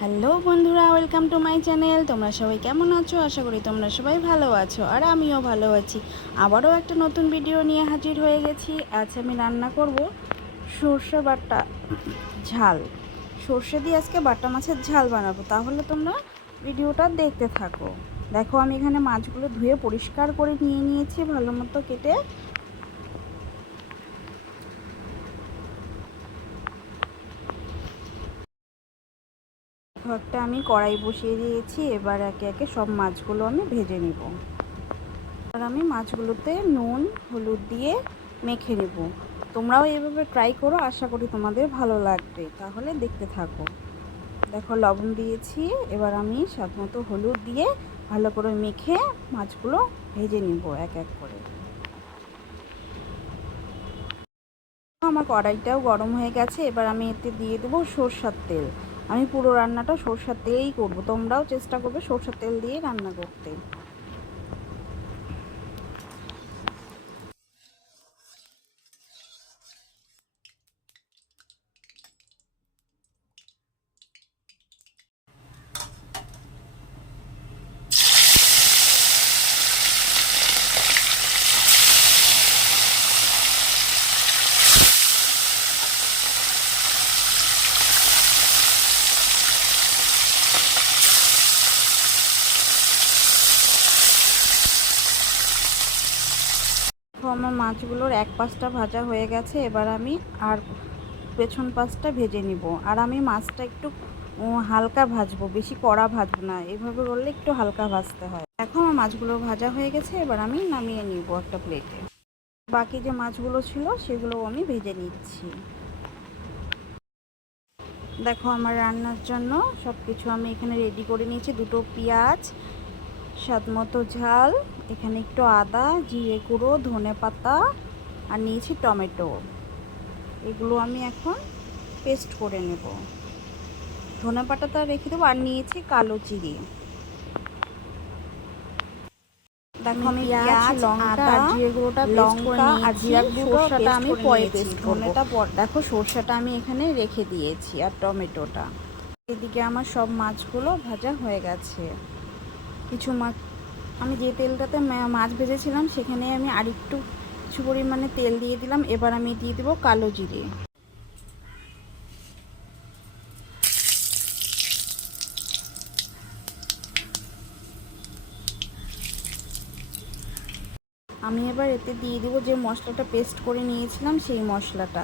Hello বন্ধুরা, welcome to my channel. তোমরা সবাই কেমন আছো? আশা করি তোমরা সবাই ভালো আছো, আর আমিও ভালো আছি। আবারও একটা নতুন ভিডিও নিয়ে হাজির হয়ে গেছি। আজ আমি রান্না করব সর্ষে বাটা ঝাল। সর্ষে দিয়ে আজকে বাটা মাছের ঝাল বানাবো, তাহলে তোমরা ভিডিওটা দেখতে থাকো। দেখো, আমি এখানে মাছগুলো ধুয়ে পরিষ্কার করে নিয়ে নিয়েছি, ভালো মতো কেটে। একটা আমি কড়াই বসিয়ে দিয়েছি, এবার একে একে সব মাছগুলো আমি ভেজে নিব। আর আমি মাছগুলোতে নুন হলুদ দিয়ে মেখে নেব। তোমরাও এইভাবে ট্রাই করো, আশা করি তোমাদের ভালো লাগবে। তাহলে দেখতে থাকো। দেখো, লবণ দিয়েছি, এবার আমি স্বাদ মতো হলুদ দিয়ে ভালো করে মেখে মাছগুলো ভেজে নিব এক এক করে। আমার কড়াইটাও গরম হয়ে গেছে, এবার আমি এতে দিয়ে দেবো সরষের তেল। আমি পুরো রান্নাটা সরষের তেলেই করব, তোমরাও চেষ্টা করবে সরষের তেল দিয়ে রান্না করতে। আমার মাছগুলোর এক পাশটা ভাজা হয়ে গেছে, এবার আমি আর পেছন পাশটা ভেজে নিব। আর আমি মাছটা একটু হালকা ভাজবো, বেশি কড়া ভাজবো না, এভাবে করলে একটু হালকা ভাজতে হয়। এখন আমার মাছগুলো ভাজা হয়ে গেছে, এবার আমি নামিয়ে নিব একটা প্লেটে। বাকি যে মাছগুলো ছিল সেগুলো আমি ভেজে নিচ্ছি। দেখো, আমার রান্নার জন্য সব কিছু আমি এখানে রেডি করে নিয়েছি। দুটো পেঁয়াজ, স্বাদ মতো ঝাল, এখানে একটু আদা, জিরে গুঁড়ো, ধনে পাতা, আর নিয়েছি টমেটো। এগুলো আমি এখন পেস্ট করে নেব। ধনে পাতাটা রেখে দেবো, আর নিয়েছি কালো জিরে। দেখো, আমি পেঁয়াজ, লঙ্কা, জিরে গুঁড়োটা পেস্ট করে নিয়েছি, আর জিরা গুঁড়োটা আমি পরে পেস্ট করব। দেখো, সরষেটা আমি এখানে রেখে দিয়েছি, আর টমেটোটা। এদিকে আমার সব মাছগুলো ভাজা হয়ে গেছে। কিছু মাছ আমি যে তেলটাতে মাছ ভেজেছিলাম সেখানে আমি আরেকটু কিছু পরিমাণে তেল দিয়ে দিলাম। এবার আমি দিয়ে দেবো কালো জিরে। আমি এবার এতে দিয়ে দেবো যে মশলাটা পেস্ট করে নিয়েছিলাম, সেই মশলাটা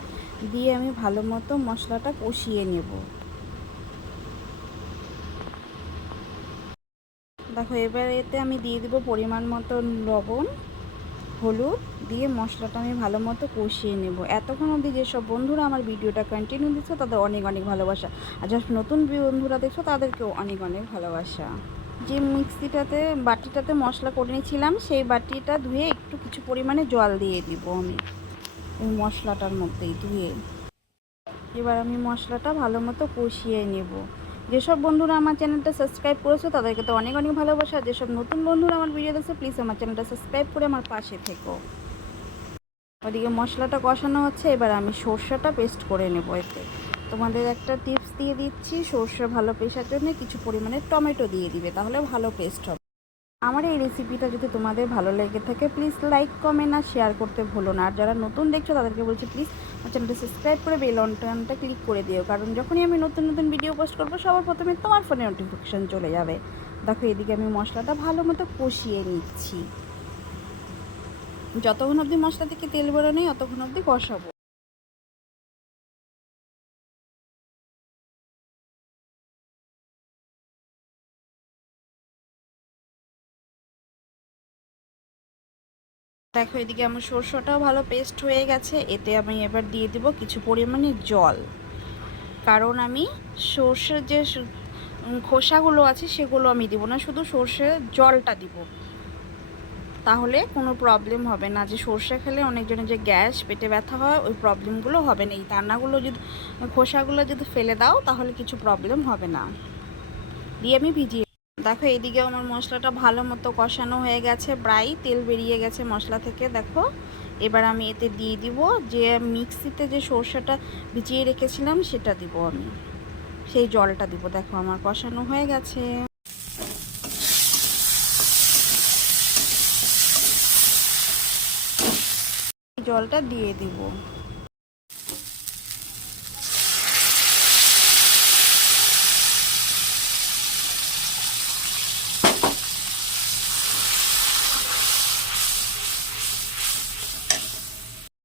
দিয়ে আমি ভালো মতো মশলাটা কষিয়ে নেব। দেখো, এবার এতে আমি দিয়ে দেবো পরিমাণ মতো লবণ, হলুদ দিয়ে মশলাটা আমি ভালো মতো কষিয়ে নেব। এতক্ষণ অবধি যেসব বন্ধুরা আমার ভিডিওটা কন্টিনিউ দিচ্ছ তাদের অনেক অনেক ভালোবাসা, আর যেসব নতুন বন্ধুরা দেখছো তাদেরকেও অনেক অনেক ভালোবাসা। যে মিক্সিটাতে বাটিটাতে মশলা করে নিয়েছিলাম, সেই বাটিটা ধুয়ে একটু কিছু পরিমাণে জল দিয়ে দিব আমি ওই মশলাটার মধ্যেই ধুয়ে। এবার আমি মশলাটা ভালো মতো কষিয়ে নেব। যেসব বন্ধুরা আমার চ্যানেলটা সাবস্ক্রাইব করেছো তাদেরকে তো অনেক অনেক ভালোবাসা, আর যেসব নতুন বন্ধুরা আমার ভিডিও দেখছো প্লিজ আমার চ্যানেলটা সাবস্ক্রাইব করে আমার পাশে থেকো। ওদিকে মশলাটা কষানো হচ্ছে, এবার আমি সর্ষেটা পেস্ট করে নেব। এতে তোমাদের একটা টিপস দিয়ে দিচ্ছি, সর্ষে ভালো পেস্টার জন্য কিছু পরিমাণে টমেটো দিয়ে দিবে, তাহলে ভালো পেস্ট হবে। আমার এই রেসিপিটা যদি তোমাদের ভালো লেগে থাকে প্লিজ লাইক কমেন্ট আর শেয়ার করতে ভুলো না। আর যারা নতুন দেখছো তাদেরকে বলছি প্লিজ আমার চ্যানেলটা সাবস্ক্রাইব করে বেল আইকনটা ক্লিক করে দিও, কারণ যখনই আমি নতুন নতুন ভিডিও পোস্ট করবো সবার প্রথমে তোমার ফোনে নোটিফিকেশান চলে যাবে। দেখো, এদিকে আমি মশলাটা ভালো মতো কষিয়ে নিচ্ছি। যতক্ষণ অবধি মশলা থেকে তেল বেরো নেই ততক্ষণ অবধি কষাবো। দেখো, এদিকে আমার সরষেটাও ভালো পেস্ট হয়ে গেছে। এতে আমি এবার দিয়ে দেবো কিছু পরিমাণে জল, কারণ আমি সর্ষের যে খোসাগুলো আছে সেগুলো আমি দিব না, শুধু সর্ষের জলটা দিব। তাহলে কোনো প্রবলেম হবে না, যে সর্ষে খেলে অনেকজনের যে গ্যাস, পেটে ব্যথা হয়, ওই প্রবলেমগুলো হবে না। এই দানাগুলো যদি, খোসাগুলো যদি ফেলে দাও তাহলে কিছু প্রবলেম হবে না। দিয়ে আমি ভিজিয়ে। দেখো, এইদিকে আমার মশলাটা ভালো মতো কষানো হয়ে গেছে, প্রায় তেল বেরিয়ে গেছে মশলা থেকে। দেখো, এবার আমি এতে দিয়ে দিব যে মিক্সিতে যে সর্ষেটা ভিজিয়ে রেখেছিলাম সেটা দিব আমি। সেই জলটা দিব। দেখো আমার কষানো হয়ে গেছে। জলটা দিয়ে দিব।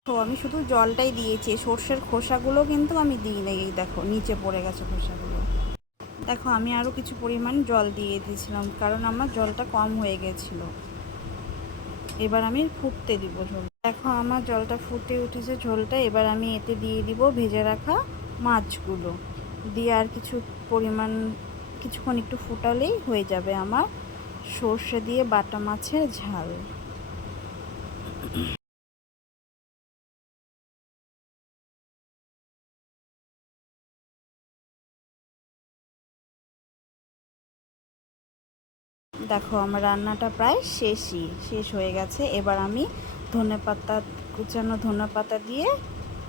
তো আমি শুধু জলটাই দিয়েছি, সর্ষের খোসাগুলো কিন্তু আমি দিই নাই। এই দেখো নিচে পড়ে গেছে খোসাগুলো। দেখো আমি আরও কিছু পরিমাণ জল দিয়ে দিয়েছিলাম, কারণ আমার জলটা কম হয়ে গেছিলো। এবার আমি ফুটতে দিব ঝোল। দেখো আমার জলটা ফুটে উঠেছে ঝোলটা। এবার আমি এতে দিয়ে দিব ভেজে রাখা মাছগুলো দিয়ে আর কিছু পরিমাণ কিছুক্ষণ একটু ফুটালেই হয়ে যাবে আমার সর্ষে দিয়ে বাটা মাছের ঝাল। দেখো আমার রান্নাটা প্রায় শেষ হয়ে গেছে। এবার আমি ধনেপাতা, কুচানো ধনেপাতা দিয়ে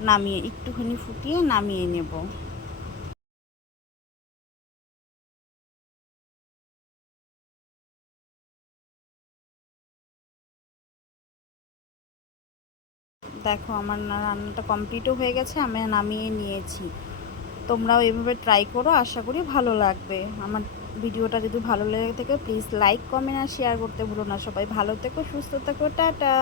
নামিয়ে একটুখানি ফুটিয়ে নামিয়ে নেব। দেখো আমার রান্নাটা কমপ্লিটও হয়ে গেছে, আমি নামিয়ে নিয়েছি। তোমরাও এভাবে ট্রাই করো, আশা করি ভালো লাগবে। আমার ভিডিওটা যদি ভালো লেগে থাকে প্লিজ লাইক, কমেন্ট আর শেয়ার করতে ভুলো না। সবাই ভালো থেকো, সুস্থ থেকো, টাটা।